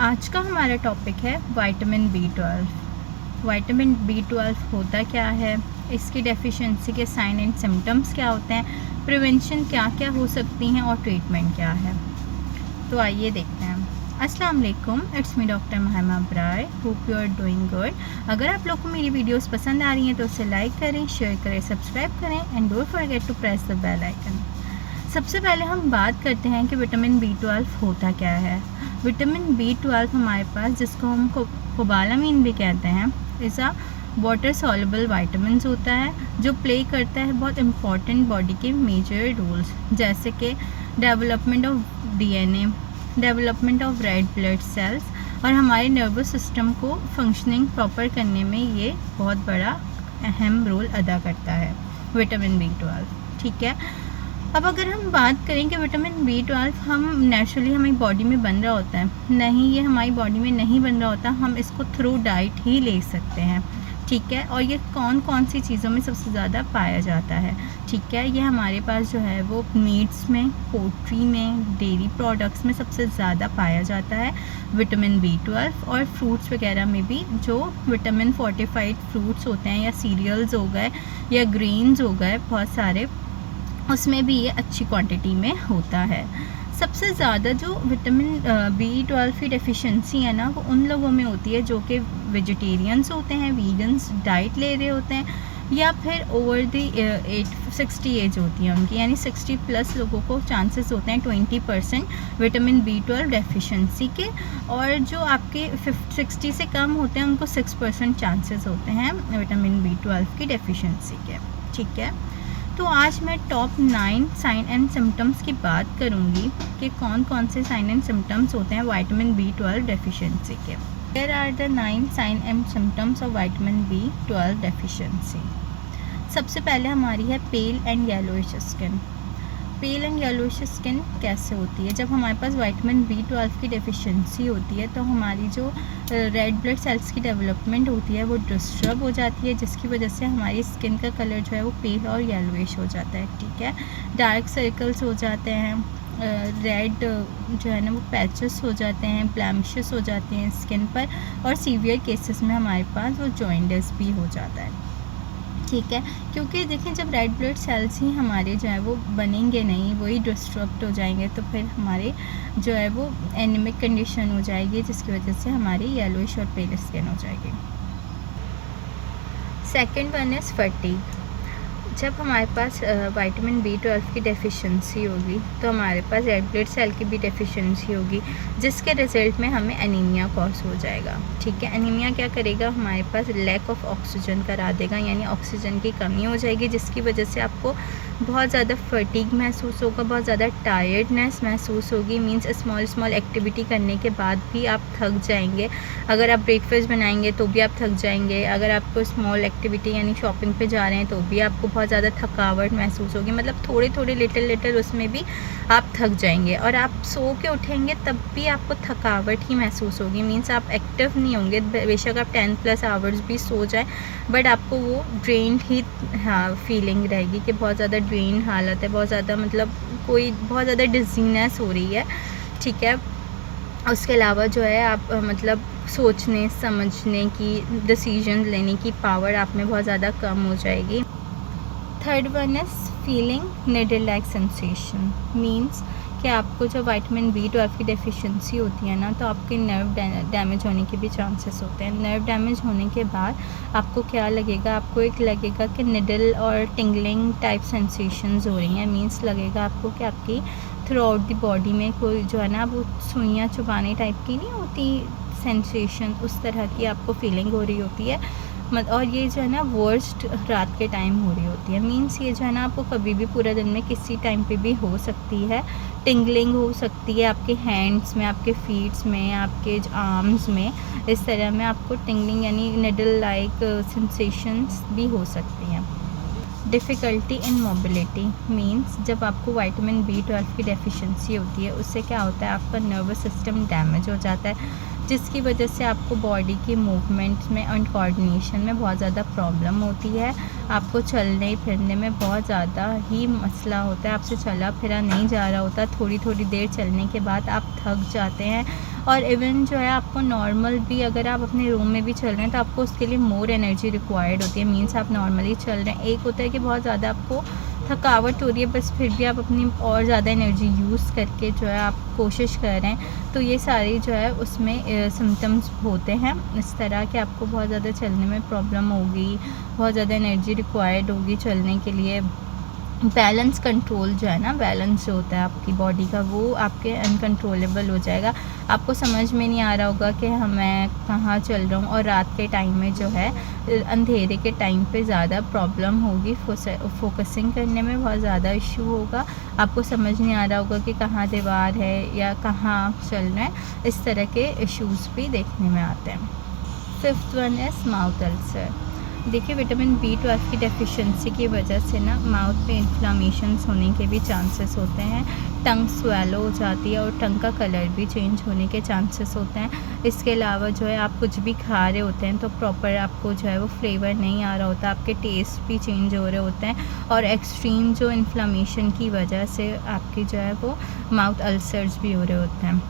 आज का हमारा टॉपिक है विटामिन B12। विटामिन B12 होता क्या है, इसकी डेफिशिएंसी के साइन एंड सिम्टम्स क्या होते हैं, प्रिवेंशन क्या क्या हो सकती हैं और ट्रीटमेंट क्या है। तो आइए देखते हैं। अस्सलाम वालेकुम, इट्स मी डॉक्टर महमा ब्राय, hope you are doing good. अगर आप लोग को मेरी वीडियोस पसंद आ रही हैं तो उसे लाइक करें, शेयर करें, सब्सक्राइब करें and don't forget to press the bell icon. सबसे पहले हम बात करते हैं कि विटामिन B12 होता क्या है। विटामिन B12 हमारे पास, जिसको हम कोबालामीन भी कहते हैं, is a water soluble vitamin होता है जो प्ले करता है बहुत इम्पॉर्टेंट बॉडी के मेजर रोल्स, जैसे कि development of DNA, development of red blood cells और हमारे नर्वस सिस्टम को फंक्शनिंग प्रॉपर करने में ये बहुत बड़ा अहम रोल अदा करता है विटामिन B12। ठीक है, अब अगर हम बात करें कि विटामिन B12 हम नेचुरली हमारी बॉडी में बन रहा होता है, नहीं, ये हमारी बॉडी में नहीं बन रहा होता, हम इसको थ्रू डाइट ही ले सकते हैं। ठीक है, और ये कौन कौन सी चीज़ों में सबसे ज़्यादा पाया जाता है। ठीक है, ये हमारे पास जो है वो मीट्स में, पोल्ट्री में, डेयरी प्रोडक्ट्स में सबसे ज़्यादा पाया जाता है विटामिन B12, और फ्रूट्स वगैरह में भी जो विटामिन फोर्टिफाइड फ्रूट्स होते हैं या सीरियल्स हो गए या ग्रेन्स हो गए बहुत सारे, उसमें भी ये अच्छी क्वांटिटी में होता है। सबसे ज़्यादा जो विटामिन B12 की डेफिशिएंसी है ना, वो उन लोगों में होती है जो कि वेजिटेरियंस होते हैं, वीगन्स डाइट ले रहे होते हैं, या फिर ओवर दी 60 एज होती है उनकी, यानी 60 प्लस लोगों को चांसेस होते हैं 20% विटामिन B12 डेफिशिएंसी के, और जो आपके 60 से कम होते हैं उनको 6% चांसेस होते हैं विटामिन B12 की डेफिशिएंसी के। ठीक है, तो आज मैं टॉप 9 साइन एंड सिम्टम्स की बात करूंगी कि कौन कौन से साइन एंड सिम्टम्स होते हैं विटामिन B12 डेफिशिएंसी के। Here are the 9 sign and symptoms of vitamin B12 deficiency। सबसे पहले हमारी है pale and yellowish skin. Pale and yellowish skin कैसे होती है? जब हमारे पास विटामिन B12 की डेफिशिएंसी होती है तो हमारी जो रेड ब्लड सेल्स की डेवलपमेंट होती है वो डिस्टर्ब हो जाती है, जिसकी वजह से हमारी स्किन का कलर जो है वो पेल और येलोइश हो जाता है। ठीक है, डार्क सर्कल्स हो जाते हैं, रेड जो है ना वो पैचेस हो जाते हैं, ब्लैमिशेस हो जाते हैं स्किन पर, और सीवियर केसेस में हमारे पास वो जॉइंटिस भी हो जाता है। ठीक है, क्योंकि देखें जब रेड ब्लड सेल्स ही हमारे जो है वो बनेंगे नहीं, वही डिस्टर्ब हो जाएंगे, तो फिर हमारे जो है वो एनीमिक कंडीशन हो जाएगी, जिसकी वजह से हमारी येलोइश और पेल स्किन हो जाएगी। Second one is fatigue. जब हमारे पास विटामिन B12 की डेफिशिएंसी होगी तो हमारे पास रेड ब्लड सेल की भी डेफिशिएंसी होगी, जिसके रिज़ल्ट में हमें एनीमिया कॉज हो जाएगा। ठीक है, एनीमिया क्या करेगा, हमारे पास लैक ऑफ ऑक्सीजन करा देगा, यानी ऑक्सीजन की कमी हो जाएगी, जिसकी वजह से आपको बहुत ज़्यादा फटीग महसूस होगा, बहुत ज़्यादा टायर्डनेस महसूस होगी। मीन्स स्मॉल एक्टिविटी करने के बाद भी आप थक जाएंगे। अगर आप ब्रेकफास्ट बनाएंगे तो भी आप थक जाएंगे, अगर आपको स्मॉल एक्टिविटी यानी शॉपिंग पे जा रहे हैं तो भी आपको बहुत ज़्यादा थकावट महसूस होगी, मतलब थोड़े लिटिल उसमें भी आप थक जाएंगे, और आप सो के उठेंगे तब भी आपको थकावट ही महसूस होगी। मीन्स आप एक्टिव नहीं होंगे, बेशक आप 10+ आवर्स भी सो जाए, बट आपको वो ड्रेन्ड ही फीलिंग रहेगी कि बहुत ज़्यादा ड्रेन हालत है, बहुत ज़्यादा मतलब कोई बहुत ज़्यादा डिजीनेस हो रही है। ठीक है, उसके अलावा जो है आप मतलब सोचने समझने की, डिसीजन लेने की पावर आप में बहुत ज़्यादा कम हो जाएगी। Third one is feeling needle like sensation. Means कि आपको जो विटामिन B12 की डेफिशिएंसी होती है ना, तो आपके नर्व डैमेज होने के भी चांसेस होते हैं। नर्व डैमेज होने के बाद आपको क्या लगेगा, आपको एक लगेगा कि निडल और टिंगलिंग टाइप सेंसेशंस हो रही हैं। मीन्स लगेगा आपको कि आपकी थ्रू आउट द बॉडी में कोई जो है ना वो सुइयाँ चुभाने टाइप की नहीं होती सेंसेशन, उस तरह की आपको फीलिंग हो रही होती है। और ये जो है ना वर्स्ट रात के टाइम हो रही होती है। मीन्स ये जो है ना आपको कभी भी पूरे दिन में किसी टाइम पे भी हो सकती है। टिंगलिंग हो सकती है आपके हैंड्स में, आपके फीट्स में, आपके आर्म्स में, इस तरह में आपको टिंगलिंग यानी निडल लाइक सेंसेशंस भी हो सकती हैं। Difficulty in mobility. मीन्स जब आपको विटामिन B12 की डेफिशिएंसी होती है, उससे क्या होता है, आपका नर्वस सिस्टम डैमेज हो जाता है, जिसकी वजह से आपको बॉडी की मूवमेंट में एंड कोऑर्डिनेशन में बहुत ज़्यादा प्रॉब्लम होती है। आपको चलने फिरने में बहुत ज़्यादा ही मसला होता है, आपसे चला फिरा नहीं जा रहा होता, थोड़ी देर चलने के बाद आप थक जाते हैं और इवन जो है आपको नॉर्मल भी अगर आप अपने रूम में भी चल रहे हैं तो आपको उसके लिए मोर एनर्जी रिक्वायर्ड होती है। मीन्स आप नॉर्मली चल रहे हैं, एक होता है कि बहुत ज़्यादा आपको थकावट हो रही है, बस फिर भी आप अपनी और ज़्यादा एनर्जी यूज़ करके जो है आप कोशिश कर रहे हैं, तो ये सारी जो है उसमें सिम्टम्स होते हैं इस तरह कि आपको बहुत ज़्यादा चलने में प्रॉब्लम होगी, बहुत ज़्यादा एनर्जी रिक्वायर्ड होगी चलने के लिए। बैलेंस कंट्रोल जो है ना, बैलेंस जो होता है आपकी बॉडी का, वो आपके अनकंट्रोलेबल हो जाएगा। आपको समझ में नहीं आ रहा होगा कि मैं कहाँ चल रहा हूँ, और रात के टाइम में जो है अंधेरे के टाइम पे ज़्यादा प्रॉब्लम होगी, फोकसिंग करने में बहुत ज़्यादा इशू होगा। आपको समझ नहीं आ रहा होगा कि कहाँ दीवार है या कहाँ चल रहे हैं, इस तरह के इश्यूज़ भी देखने में आते हैं। 5th वन है माउथ अल्सर। देखिए विटामिन B12 की डेफिशिएंसी की वजह से ना माउथ पे इन्फ्लामेशंस होने के भी चांसेस होते हैं, टंग स्वेलो हो जाती है और टंग का कलर भी चेंज होने के चांसेस होते हैं। इसके अलावा जो है आप कुछ भी खा रहे होते हैं तो प्रॉपर आपको जो है वो फ्लेवर नहीं आ रहा होता, आपके टेस्ट भी चेंज हो रहे होते हैं, और एक्सट्रीम जो इन्फ्लामेशन की वजह से आपकी जो है वो माउथ अल्सर्स भी हो रहे होते हैं।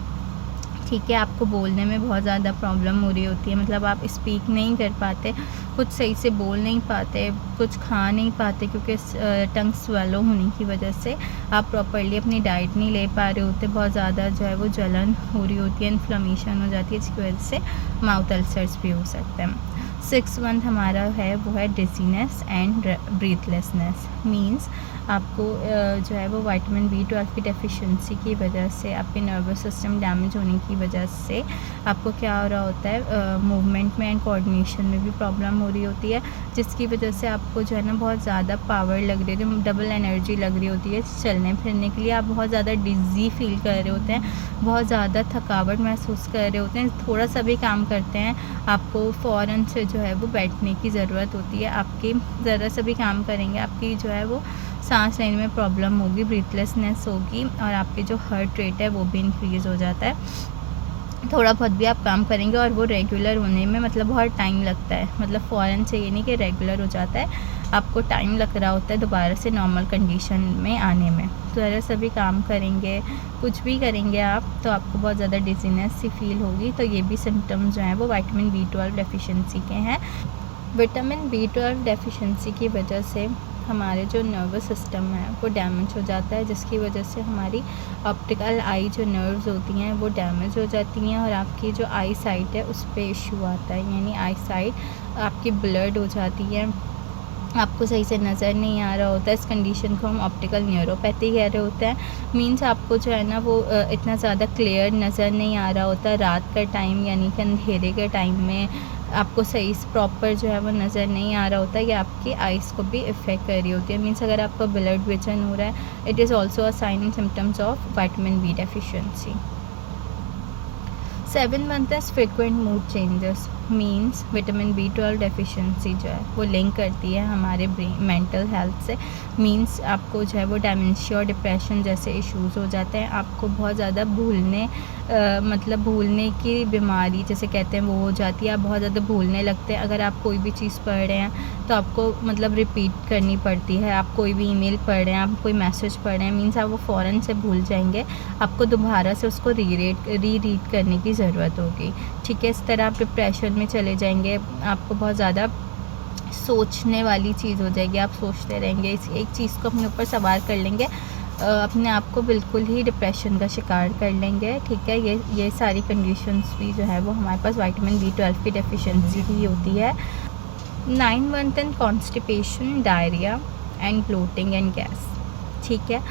ठीक है, आपको बोलने में बहुत ज़्यादा प्रॉब्लम हो रही होती है, मतलब आप स्पीक नहीं कर पाते, कुछ सही से बोल नहीं पाते, कुछ खा नहीं पाते, क्योंकि टंग स्वेलो होने की वजह से आप प्रॉपर्ली अपनी डाइट नहीं ले पा रहे होते, बहुत ज़्यादा जो है वो जलन हो रही होती है, इन्फ्लेमेशन हो जाती है, जिसकी वजह से माउथ अल्सर्स भी हो सकते हैं। 6th वन हमारा है वो है डिजीनेस एंड ब्रीथलेसनेस। मीन्स आपको जो है वो विटामिन B12 की डेफिशिएंसी की वजह से, आपके नर्वस सिस्टम डैमेज होने की वजह से आपको क्या हो रहा होता है, मूवमेंट में एंड कोऑर्डिनेशन में भी प्रॉब्लम हो रही होती है, जिसकी वजह से आपको जो है ना बहुत ज़्यादा पावर लग रही होती है, डबल एनर्जी लग रही होती है चलने फिरने के लिए। आप बहुत ज़्यादा डिज़ी फील कर रहे होते हैं, बहुत ज़्यादा थकावट महसूस कर रहे होते हैं, थोड़ा सा भी काम करते हैं आपको फ़ौरन से जो है वो बैठने की ज़रूरत होती है, आपकी ज़रा सा भी काम करेंगे आपकी जो है वो सांस लेने में प्रॉब्लम होगी, ब्रीथलेसनेस होगी, और आपके जो हार्ट रेट है वो भी इंक्रीज़ हो जाता है। थोड़ा बहुत भी आप काम करेंगे और वो रेगुलर होने में मतलब बहुत टाइम लगता है, मतलब फ़ौरन से ये नहीं कि रेगुलर हो जाता है, आपको टाइम लग रहा होता है दोबारा से नॉर्मल कंडीशन में आने में। तो अगर सभी काम करेंगे, कुछ भी करेंगे आप, तो आपको बहुत ज़्यादा डिजीनेस सी फील होगी। तो ये भी सिम्टम्स जो हैं वो विटामिन B12 डेफिशिएंसी के हैं। विटामिन B12 डेफिशिएंसी की वजह से हमारे जो नर्वस सिस्टम है वो डैमेज हो जाता है, जिसकी वजह से हमारी ऑप्टिकल आई जो नर्व्स होती हैं वो डैमेज हो जाती हैं, और आपकी जो आई साइट है उस पर इशू आता है, यानी आई साइट आपकी ब्लर्ड हो जाती है, आपको सही से नज़र नहीं आ रहा होता है। इस कंडीशन को हम ऑप्टिकल न्यूरोपैथी कह रहे होते हैं। मीन्स आपको जो है ना वो इतना ज़्यादा क्लियर नज़र नहीं आ रहा होता रात का टाइम, यानी कि अंधेरे के टाइम में आपको सही प्रॉपर जो है वो नज़र नहीं आ रहा होता, या आपकी आइज़ को भी इफ़ेक्ट कर रही होती है। मीन्स अगर आपका ब्लड विजन हो रहा है, it is also a sign and symptoms of vitamin B deficiency. 7 month है frequent mood changes. Means vitamin B12 deficiency जो है वो लिंक करती है हमारे मेंटल हेल्थ से। मीन्स आपको जो है वो डायमेंशिया और डिप्रेशन जैसे इश्यूज़ हो जाते हैं, आपको बहुत ज़्यादा मतलब भूलने की बीमारी जैसे कहते हैं वो हो जाती है, आप बहुत ज़्यादा भूलने लगते हैं। अगर आप कोई भी चीज़ पढ़ रहे हैं तो आपको मतलब रिपीट करनी पड़ती है, आप कोई भी ईमेल पढ़ रहे हैं, आप कोई मैसेज पढ़ रहे हैं, मीन्स आप वो फ़ौरन से भूल जाएंगे, आपको दोबारा से उसको रीड करने की ज़रूरत होगी। ठीक है, इस तरह आप डिप्रेशन में चले जाएंगे, आपको बहुत ज़्यादा सोचने वाली चीज़ हो जाएगी, आप सोचते रहेंगे, इस एक चीज़ को अपने ऊपर सवार कर लेंगे, अपने आप को बिल्कुल ही डिप्रेशन का शिकार कर लेंगे। ठीक है, ये सारी कंडीशंस भी जो है वो हमारे पास विटामिन B12 की डेफिशिएंसी ही होती है। 9 month and constipation, diarrhoea and bloating and gas. ठीक है,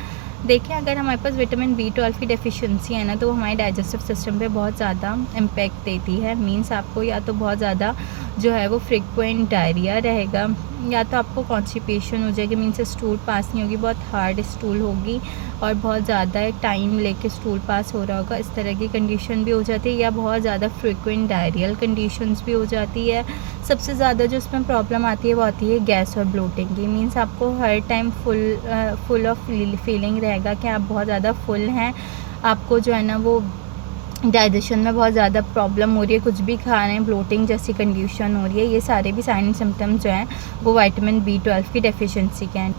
देखिए अगर हमारे पास विटामिन B12 की डेफिशिएंसी है ना, तो वो हमारे डाइजेस्टिव सिस्टम पे बहुत ज़्यादा इम्पेक्ट देती है। मीन्स आपको या तो बहुत ज़्यादा जो है वो फ्रिक्वेंट डायरिया रहेगा, या तो आपको कॉन्स्टिपेशन हो जाएगी, मीन्स स्टूल पास नहीं होगी, बहुत हार्ड स्टूल होगी और बहुत ज़्यादा टाइम लेके स्टूल पास हो रहा होगा, इस तरह की कंडीशन भी हो जाती है, या बहुत ज़्यादा फ्रिक्वेंट डायरियल कंडीशंस भी हो जाती है। सबसे ज़्यादा जो इसमें प्रॉब्लम आती है वो आती है गैस और ब्लोटिंग की। मीन्स आपको हर टाइम फुल ऑफ फीलिंग रहेगा कि आप बहुत ज़्यादा फुल हैं, आपको जो है ना वो डाइजेशन में बहुत ज़्यादा प्रॉब्लम हो रही है, कुछ भी खा रहे हैं, ब्लोटिंग जैसी कंडीशन हो रही है। ये सारे भी साइन सिम्टम्स जो हैं वो विटामिन B12 की डेफिशिएंसी के हैं।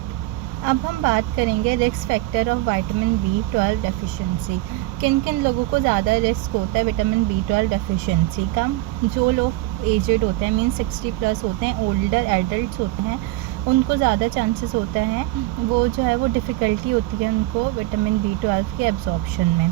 अब हम बात करेंगे risk factor of vitamin B12 deficiency. किन किन लोगों को ज़्यादा रिस्क होता है विटामिन B12 डेफिशिएंसी का? जो लोग एजेड होते हैं, मीन 60 प्लस होते हैं, ओल्डर एडल्ट्स होते हैं, उनको ज़्यादा चांसेस होता है, वो जो है वो डिफ़िकल्टी होती है उनको विटामिन B12 के एब्जॉर्प्शन में।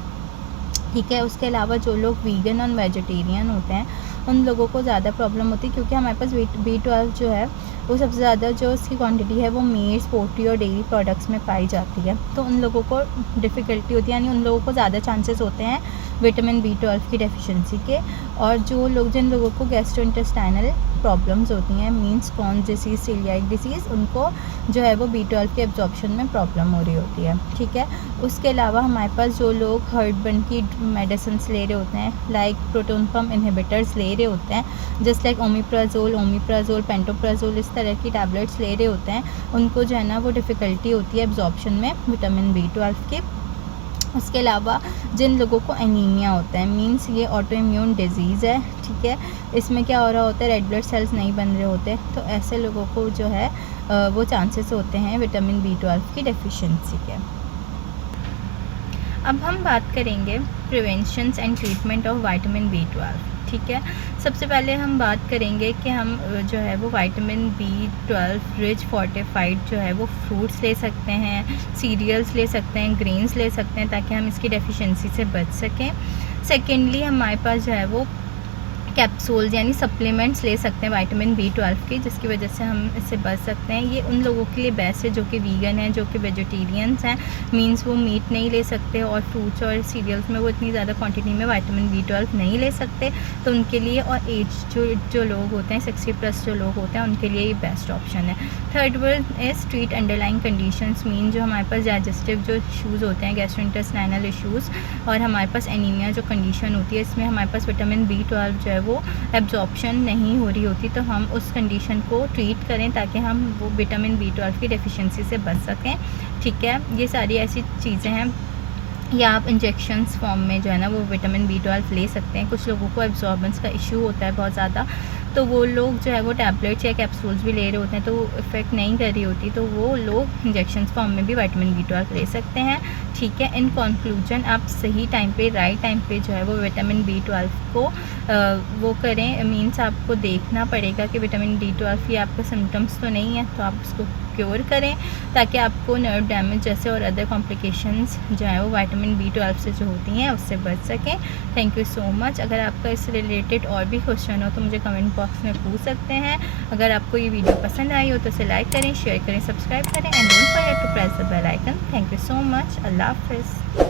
ठीक है, उसके अलावा जो लोग वीगन और वेजिटेरियन होते हैं उन लोगों को ज़्यादा प्रॉब्लम होती है, क्योंकि हमारे पास B12 जो है वो सबसे ज़्यादा जो उसकी क्वांटिटी है वो मीट, पोल्ट्री और डेयरी प्रोडक्ट्स में पाई जाती है। तो उन लोगों को डिफ़िकल्टी होती है, यानी उन लोगों को ज़्यादा चांसेस होते हैं विटामिन B12 की डेफिशिएंसी के। और जिन लोगों को गैस्ट्रोइंटेस्टाइनल प्रॉब्लम्स होती हैं, means Crohn's disease, coeliac disease, उनको जो है वो B12 के एब्जॉर्प्शन में प्रॉब्लम हो रही होती है। ठीक है, उसके अलावा हमारे पास जो लोग हार्टबर्न की मेडिसिन ले रहे होते हैं, लाइक प्रोटॉन पंप इनहिबिटर्स ले रहे होते हैं, जस्ट लाइक ओमिप्राजोल, पेंटोप्राजोल, इस तरह की टैबलेट्स ले रहे होते हैं, उनको जो है ना वो डिफ़िकल्टी होती है एब्जॉर्प्शन में विटामिन B12 की। उसके अलावा जिन लोगों को एनीमिया होता है, मीन्स ये ऑटो इम्यून डिजीज़ है। ठीक है, इसमें क्या हो रहा होता है, रेड ब्लड सेल्स नहीं बन रहे होते, तो ऐसे लोगों को जो है वो चांसेस होते हैं विटामिन B12 की डेफिशिएंसी के। अब हम बात करेंगे preventions and treatment of vitamin B12। ठीक है, सबसे पहले हम बात करेंगे कि हम जो है वो विटामिन B12 रिच फोर्टिफाइड जो है वो फ्रूट्स ले सकते हैं, सीरियल्स ले सकते हैं, ग्रेन्स ले सकते हैं, ताकि हम इसकी डेफिशिएंसी से बच सकें। सेकेंडली हमारे पास जो है वो कैप्सूल्स यानी सप्लीमेंट्स ले सकते हैं विटामिन B12 के, जिसकी वजह से हम इससे बच सकते हैं। ये उन लोगों के लिए बेस्ट है जो कि वीगन हैं, जो कि वेजिटेरियंस हैं, मींस वो मीट नहीं ले सकते और फ्रूट्स और सीरियल्स में वो इतनी ज़्यादा क्वांटिटी में विटामिन B12 नहीं ले सकते, तो उनके लिए। और एज जो लोग होते हैं 60 प्लस जो लोग होते हैं उनके लिए ये बेस्ट ऑप्शन है। Third one is treat underlying conditions, mean जो हमारे पास डाइजेस्टिव जो इशूज़ होते हैं, गैस्ट्रोइंटेस्टाइनल इशूज़, और हमारे पास एनीमिया जो कंडीशन होती है, इसमें हमारे पास विटामिन B12 जो है वो एब्जॉर्प्शन नहीं हो रही होती, तो हम उस कंडीशन को ट्रीट करें ताकि हम वो विटामिन B12 की डेफिशिएंसी से बच सकें। ठीक है, ये सारी ऐसी चीज़ें हैं। या आप इंजेक्शंस फॉर्म में जो है ना वो विटामिन B12 ले सकते हैं। कुछ लोगों को एब्जॉर्बेंस का इशू होता है बहुत ज़्यादा, तो वो लोग जो है वो टैबलेट्स या कैप्सूल्स भी ले रहे होते हैं, तो इफ़ेक्ट नहीं कर रही होती, तो वो लोग इंजेक्शंस फॉर्म में भी विटामिन B12 ले सकते हैं। ठीक है, इन कंक्लूजन आप सही टाइम पे, राइट टाइम पे जो है वो विटामिन B12 को वो करें, मीन्स आपको देखना पड़ेगा कि विटामिन B12 ये आपका सिम्टम्स तो नहीं है, तो आप उसको क्योर करें ताकि आपको नर्व डैमेज जैसे और अदर कॉम्प्लिकेशंस जो है वो विटामिन B12 से जो होती हैं उससे बच सकें। Thank you so much. अगर आपका इससे रिलेटेड और भी क्वेश्चन हो तो मुझे कमेंट बॉक्स में पूछ सकते हैं। अगर आपको ये वीडियो पसंद आई हो तो इसे लाइक करें, शेयर करें, सब्सक्राइब करें and don't forget to press the bell icon. Thank you so much. अल्लाह हाफ़िज़।